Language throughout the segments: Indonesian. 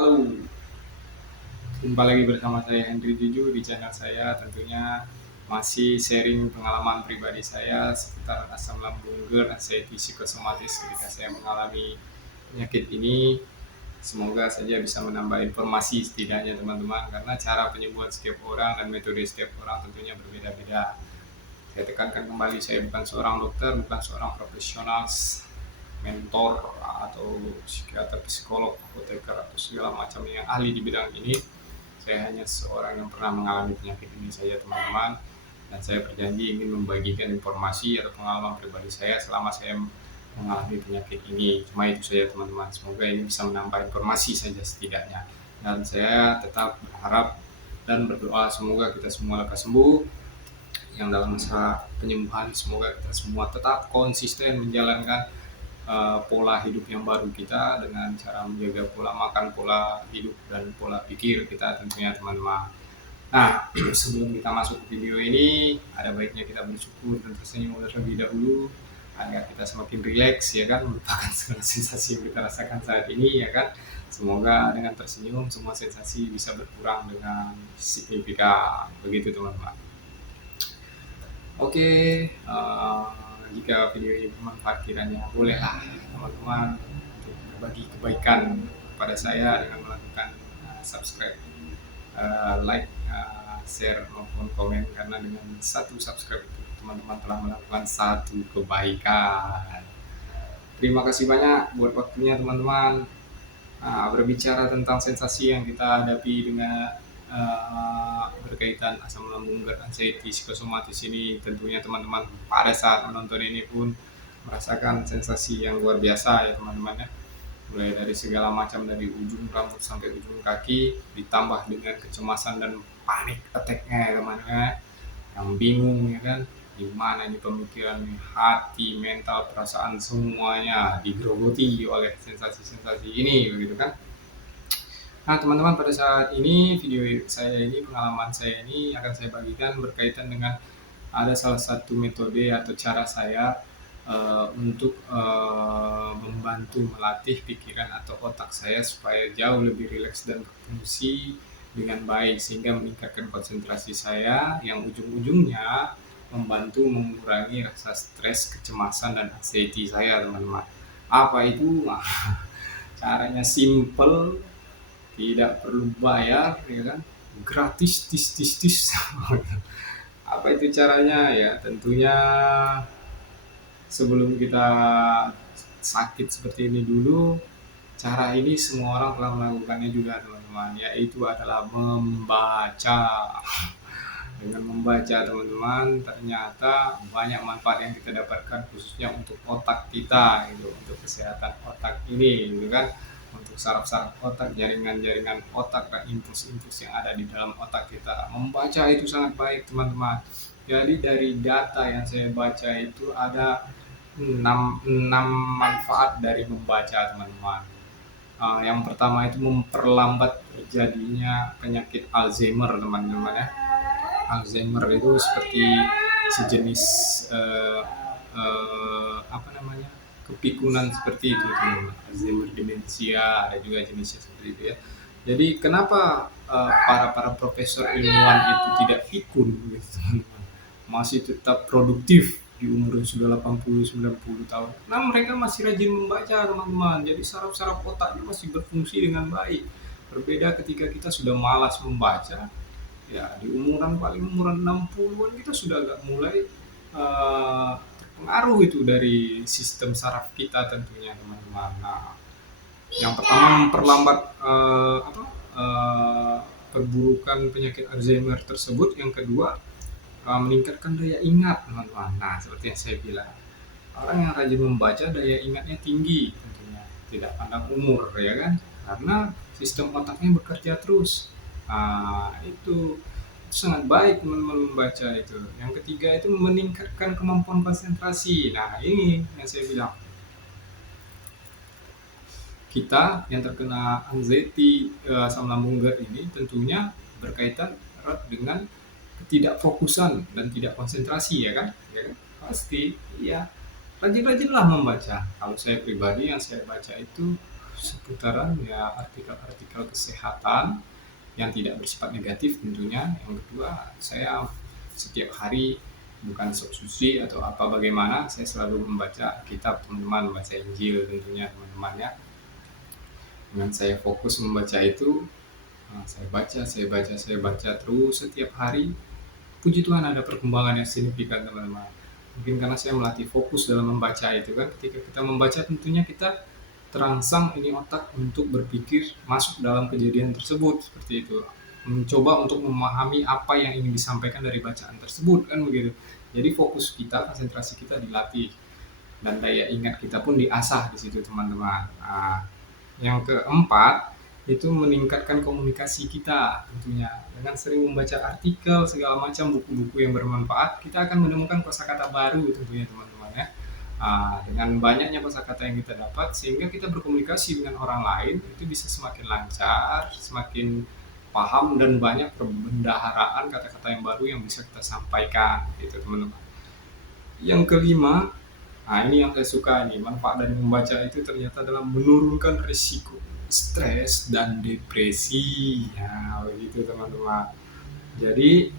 Halo, jumpa lagi bersama saya Henry Juju di channel saya. Tentunya masih sharing pengalaman pribadi saya seputar asam lambung GERD, anxiety psikosomatis ketika saya mengalami penyakit ini. Semoga saja bisa menambah informasi setidaknya teman-teman, karena cara penyembuhan setiap orang dan metode setiap orang tentunya berbeda-beda. Saya tekankan kembali, saya bukan seorang dokter, bukan seorang profesional, mentor atau psikiater, psikolog, apoteker atau segala macam yang ahli di bidang ini. Saya hanya seorang yang pernah mengalami penyakit ini saja teman-teman, dan saya berjanji ingin membagikan informasi atau pengalaman pribadi saya selama saya mengalami penyakit ini. Cuma itu saja teman-teman, semoga ini bisa menambah informasi saja setidaknya. Dan saya tetap berharap dan berdoa semoga kita semua lekas sembuh. Yang dalam masa penyembuhan semoga kita semua tetap konsisten menjalankan pola hidup yang baru kita dengan cara menjaga pola makan, pola hidup, dan pola pikir kita tentunya teman-teman. Nah, sebelum kita masuk ke video ini, ada baiknya kita bersyukur dan tersenyum terlebih dahulu agar kita semakin rileks, ya kan, melupakan segala sensasi yang kita rasakan saat ini, ya kan. Semoga dengan tersenyum semua sensasi bisa berkurang dengan signifikan, begitu teman-teman. Oke, jika video ini bermanfaat kiranya bolehlah teman-teman untuk berbagi kebaikan kepada saya dengan melakukan subscribe, like, share maupun komen, karena dengan satu subscribe itu teman-teman telah melakukan satu kebaikan. Terima kasih banyak buat waktunya teman-teman. Berbicara tentang sensasi yang kita hadapi dengan berkaitan asam lambung GERD, anxiety psikosomatis ini, tentunya teman-teman pada saat menonton ini pun merasakan sensasi yang luar biasa ya teman-teman ya. Mulai dari segala macam, dari ujung rambut sampai ujung kaki, ditambah dengan kecemasan dan panik attack-nya ya teman-teman, yang bingung ya kan, gimana ini pemikiran, hati, mental, perasaan, semuanya digerogoti oleh sensasi-sensasi ini begitu kan. Nah teman-teman, pada saat ini video saya ini, pengalaman saya ini akan saya bagikan berkaitan dengan ada salah satu metode atau cara saya untuk membantu melatih pikiran atau otak saya supaya jauh lebih rileks dan berfungsi dengan baik, sehingga meningkatkan konsentrasi saya yang ujung-ujungnya membantu mengurangi rasa stres, kecemasan, dan anxiety saya teman-teman. Apa itu? Caranya simple, tidak perlu bayar, ya kan, gratis, tis. Apa itu caranya? Ya tentunya sebelum kita sakit seperti ini dulu, cara ini semua orang telah melakukannya juga teman-teman, yaitu adalah membaca. Dengan membaca teman-teman, ternyata banyak manfaat yang kita dapatkan, khususnya untuk otak kita gitu, untuk kesehatan otak ini gitu kan, untuk saraf-saraf otak, jaringan-jaringan otak, dan impuls-impuls yang ada di dalam otak kita. Membaca itu sangat baik teman-teman. Jadi dari data yang saya baca itu ada 6 manfaat dari membaca teman-teman. Yang pertama itu memperlambat terjadinya penyakit Alzheimer teman-teman ya. Alzheimer itu seperti sejenis apa namanya, kepikunan seperti itu teman-teman. Alzheimer, demensia, ada juga jenisnya seperti itu ya. Jadi kenapa para profesor ilmuwan itu tidak pikun gitu teman-teman, masih tetap produktif di umur yang sudah 80-90 tahun? Nah mereka masih rajin membaca teman-teman, jadi saraf-saraf otaknya masih berfungsi dengan baik. Berbeda ketika kita sudah malas membaca, ya di umuran 60-an kita sudah agak mulai terpengaruh itu dari sistem saraf kita tentunya teman-teman. Nah, yang pertama memperlambat perburukan penyakit Alzheimer tersebut. Yang kedua, meningkatkan daya ingat teman-teman. Nah seperti yang saya bilang, orang yang rajin membaca daya ingatnya tinggi tentunya, tidak pandang umur ya kan, karena sistem otaknya bekerja terus. Itu sangat baik teman-teman membaca itu. Yang ketiga itu meningkatkan kemampuan konsentrasi. Nah ini yang saya bilang, kita yang terkena anxiety, asam lambung GERD ini tentunya berkaitan erat dengan ketidakfokusan dan tidak konsentrasi ya kan, pasti ya. Rajin-rajinlah membaca. Kalau saya pribadi yang saya baca itu seputaran ya artikel-artikel kesehatan yang tidak bersifat negatif tentunya. Yang kedua, saya setiap hari bukan sok suci atau apa bagaimana, saya selalu membaca kitab teman-teman, membaca Injil tentunya teman-teman ya. Dengan saya fokus membaca itu, saya baca terus setiap hari. Puji Tuhan ada perkembangan yang signifikan teman-teman. Mungkin karena saya melatih fokus dalam membaca itu kan, ketika kita membaca tentunya kita terangsang ini otak untuk berpikir masuk dalam kejadian tersebut seperti itu, mencoba untuk memahami apa yang ingin disampaikan dari bacaan tersebut kan begitu. Jadi fokus kita, konsentrasi kita dilatih dan daya ingat kita pun diasah di situ teman-teman. Yang keempat itu meningkatkan komunikasi kita tentunya. Dengan sering membaca artikel segala macam buku-buku yang bermanfaat, kita akan menemukan kosakata baru tentunya teman-teman ya. Dengan banyaknya kosakata yang kita dapat, sehingga kita berkomunikasi dengan orang lain itu bisa semakin lancar, semakin paham, dan banyak perbendaharaan kata-kata yang baru yang bisa kita sampaikan gitu teman-teman. Yang kelima, ini yang saya suka nih, manfaat dari membaca itu ternyata dalam menurunkan risiko stres dan depresi. Ya, begitu teman-teman. Jadi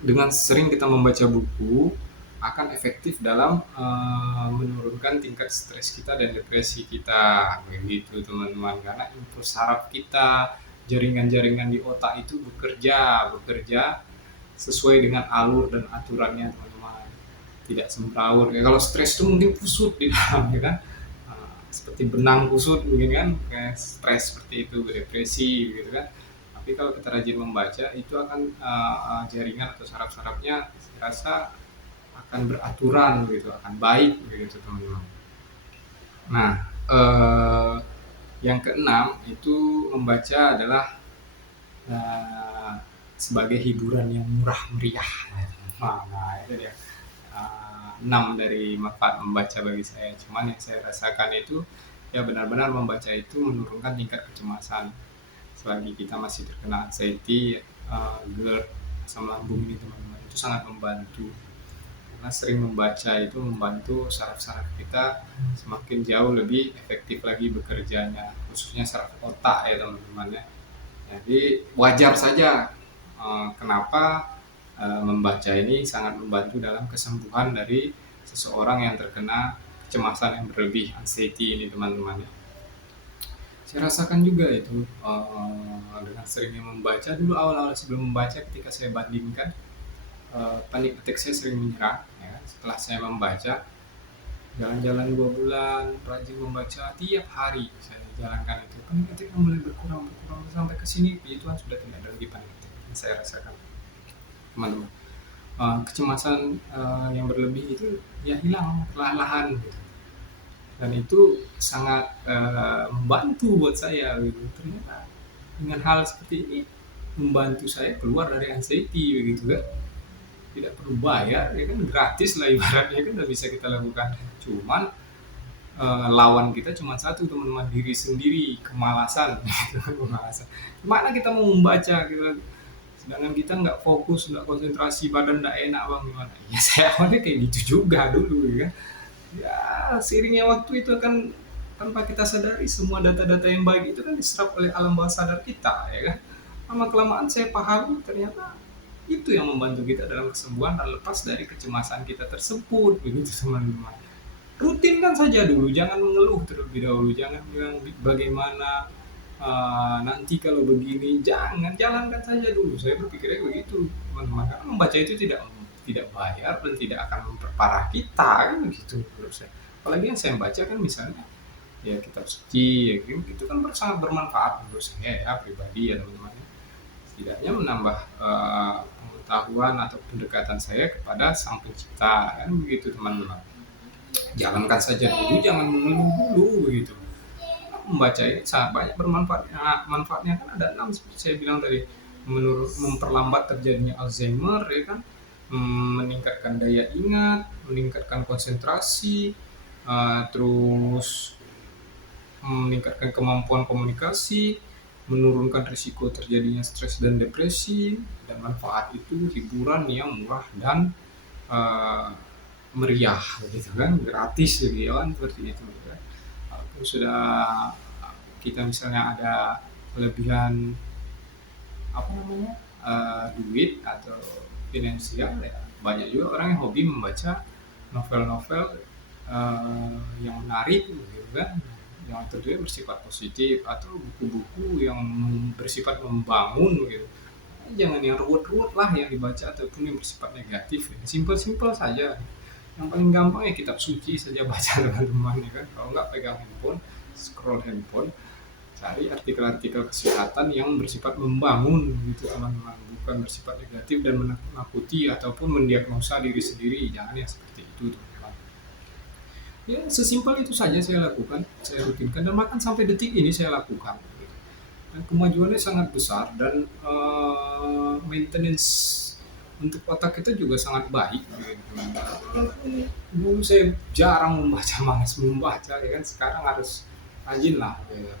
dengan sering kita membaca buku akan efektif dalam menurunkan tingkat stres kita dan depresi kita, begitu teman-teman. Karena impuls saraf kita, jaringan-jaringan di otak itu bekerja sesuai dengan alur dan aturannya teman-teman, tidak semrawut. Ya, kalau stres itu mungkin kusut di dalam, ya kan? Seperti benang kusut mungkin kan, kayak stres seperti itu, depresi gitu kan. Tapi kalau kita rajin membaca itu akan jaringan atau saraf-sarafnya saya rasa akan beraturan gitu, akan baik begitu teman-teman. Nah, yang keenam itu membaca adalah sebagai hiburan yang murah meriah. Nah itu dia 6 dari manfaat membaca bagi saya. Cuman yang saya rasakan itu ya benar-benar membaca itu menurunkan tingkat kecemasan. Selagi kita masih terkena anxiety, GERD, asam lambung ini teman-teman, itu sangat membantu. Karena sering membaca itu membantu saraf-saraf kita semakin jauh lebih efektif lagi bekerjanya, khususnya saraf otak ya teman-teman ya. Jadi wajar saja kenapa membaca ini sangat membantu dalam kesembuhan dari seseorang yang terkena kecemasan yang berlebih, anxiety ini teman-teman ya. Saya rasakan juga itu dengan seringnya membaca. Dulu awal-awal sebelum membaca, ketika saya bandingkan, panic attack saya sering menyerang ya. Setelah saya membaca, jalan-jalan 2 bulan, rajin membaca tiap hari saya jalankan itu, panic attack mulai berkurang sampai ke sini, puji Tuhan sudah tidak ada lagi panic attack yang saya rasakan teman-teman. Kecemasan yang berlebih itu ya hilang perlahan-lahan gitu. Dan itu sangat membantu buat saya gitu. Ternyata dengan hal seperti ini membantu saya keluar dari anxiety begitu kan. Tidak perlu bayar, ya kan, gratis lah ibaratnya kan, udah bisa kita lakukan. Cuman lawan kita cuma satu teman-teman, diri sendiri, kemalasan. Kemalasan. Gimana kita mau membaca gitu, sedangkan kita nggak fokus, nggak konsentrasi, badan nggak enak bang, gimana? Ya saya awalnya kayak gitu juga dulu ya kan. Ya seiringnya waktu itu kan, tanpa kita sadari semua data-data yang baik itu kan diserap oleh alam bawah sadar kita ya kan. Lama kelamaan saya paham ternyata itu yang membantu kita dalam kesembuhan dan lepas dari kecemasan kita tersebut begitu teman-teman. Rutinkan saja dulu, jangan mengeluh terlebih dahulu, jangan bilang bagaimana nanti kalau begini, jangan, jalankan saja dulu. Saya berpikirnya begitu teman-teman, karena membaca itu tidak bayar dan tidak akan memperparah kita kan begitu menurut saya. Apalagi yang saya baca kan misalnya ya kitab suci ya gitu kan sangat bermanfaat menurut saya ya pribadi ya teman-teman. Setidaknya menambah pengetahuan atau pendekatan saya kepada Sang Pencipta kan begitu teman-teman. Jalankan saja dulu, jangan mengeluh dulu begitu. Membaca ini sangat banyak bermanfaatnya. Manfaatnya kan ada 6 seperti saya bilang tadi. Memperlambat terjadinya Alzheimer ya kan, meningkatkan daya ingat, meningkatkan konsentrasi, terus meningkatkan kemampuan komunikasi, menurunkan risiko terjadinya stres dan depresi, dan manfaat itu hiburan yang murah dan meriah gitu kan, gratis gitu ya kan, seperti itu ya. sudah kita misalnya ada kelebihan apa namanya duit atau finansial, ya banyak juga orang yang hobi membaca novel-novel yang menarik gitu kan, yang tentunya bersifat positif atau buku-buku yang bersifat membangun gitu. Jangan yang ruwet-ruwet lah yang dibaca ataupun yang bersifat negatif ya. Simpel-simpel saja. Yang paling gampang ya kitab suci saja baca teman-teman ya kan. Kalau nggak pegang handphone, scroll handphone, cari artikel-artikel kesehatan yang bersifat membangun gitu teman-teman, bukan bersifat negatif dan menakuti ataupun mendiagnosa diri sendiri. Jangan yang seperti itu teman-teman. Ya sesimpel itu saja saya lakukan, saya rutinkan dan bahkan sampai detik ini saya lakukan gitu. Dan kemajuannya sangat besar dan maintenance untuk otak kita juga sangat baik gitu. Dulu saya jarang membaca, malas membaca ya kan, sekarang harus rajin lah gitu.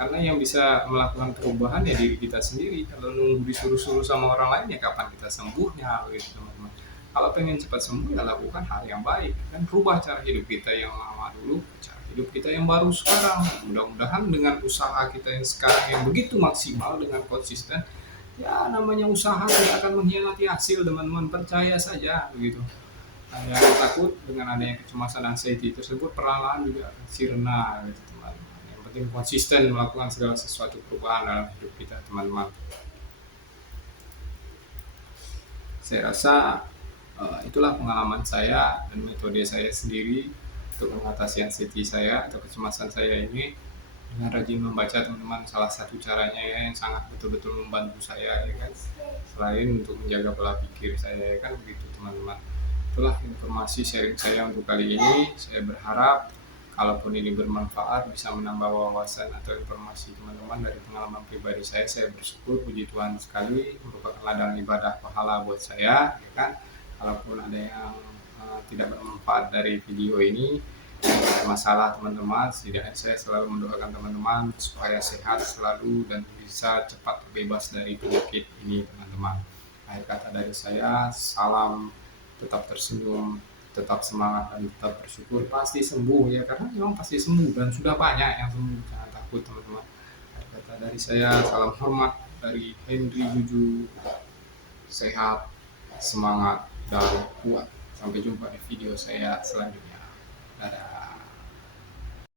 Karena yang bisa melakukan perubahan ya diri kita sendiri. Kalau nunggu disuruh-suruh sama orang lain ya kapan kita sembuhnya gitu teman-teman. Kalau pengen cepat sembuh ya lakukan hal yang baik dan rubah cara hidup kita yang lama dulu, cara hidup kita yang baru sekarang. Mudah-mudahan dengan usaha kita yang sekarang yang begitu maksimal dengan konsisten, ya namanya usaha tidak akan mengkhianati hasil teman-teman, percaya saja begitu. Saya takut dengan adanya kecemasan anxiety tersebut perlahan juga akan sirna gitu teman-teman. Yang penting konsisten melakukan segala sesuatu perubahan dalam hidup kita teman-teman. Saya rasa itulah pengalaman saya dan metode saya sendiri untuk mengatasi anxiety saya atau kecemasan saya ini dengan rajin membaca teman-teman. Salah satu caranya ya yang sangat betul-betul membantu saya ya kan, selain untuk menjaga pola pikir saya ya kan begitu teman-teman. Itulah informasi sharing saya untuk kali ini. Saya berharap kalaupun ini bermanfaat bisa menambah wawasan atau informasi teman-teman dari pengalaman pribadi saya. Saya bersyukur, puji Tuhan sekali, merupakan ladang ibadah pahala buat saya ya kan. Kalaupun ada yang tidak bermanfaat dari video ini, tidak ada masalah teman-teman. Setidaknya saya selalu mendoakan teman-teman supaya sehat selalu dan bisa cepat bebas dari penyakit ini teman-teman. Akhir kata dari saya, salam, tetap tersenyum, tetap semangat dan tetap bersyukur, pasti sembuh ya, karena memang pasti sembuh dan sudah banyak yang sembuh. Jangan takut teman-teman. Akhir kata dari saya, salam hormat dari Henry Juju. Sehat, semangat dan kuat. Sampai jumpa di video saya selanjutnya. Dadah.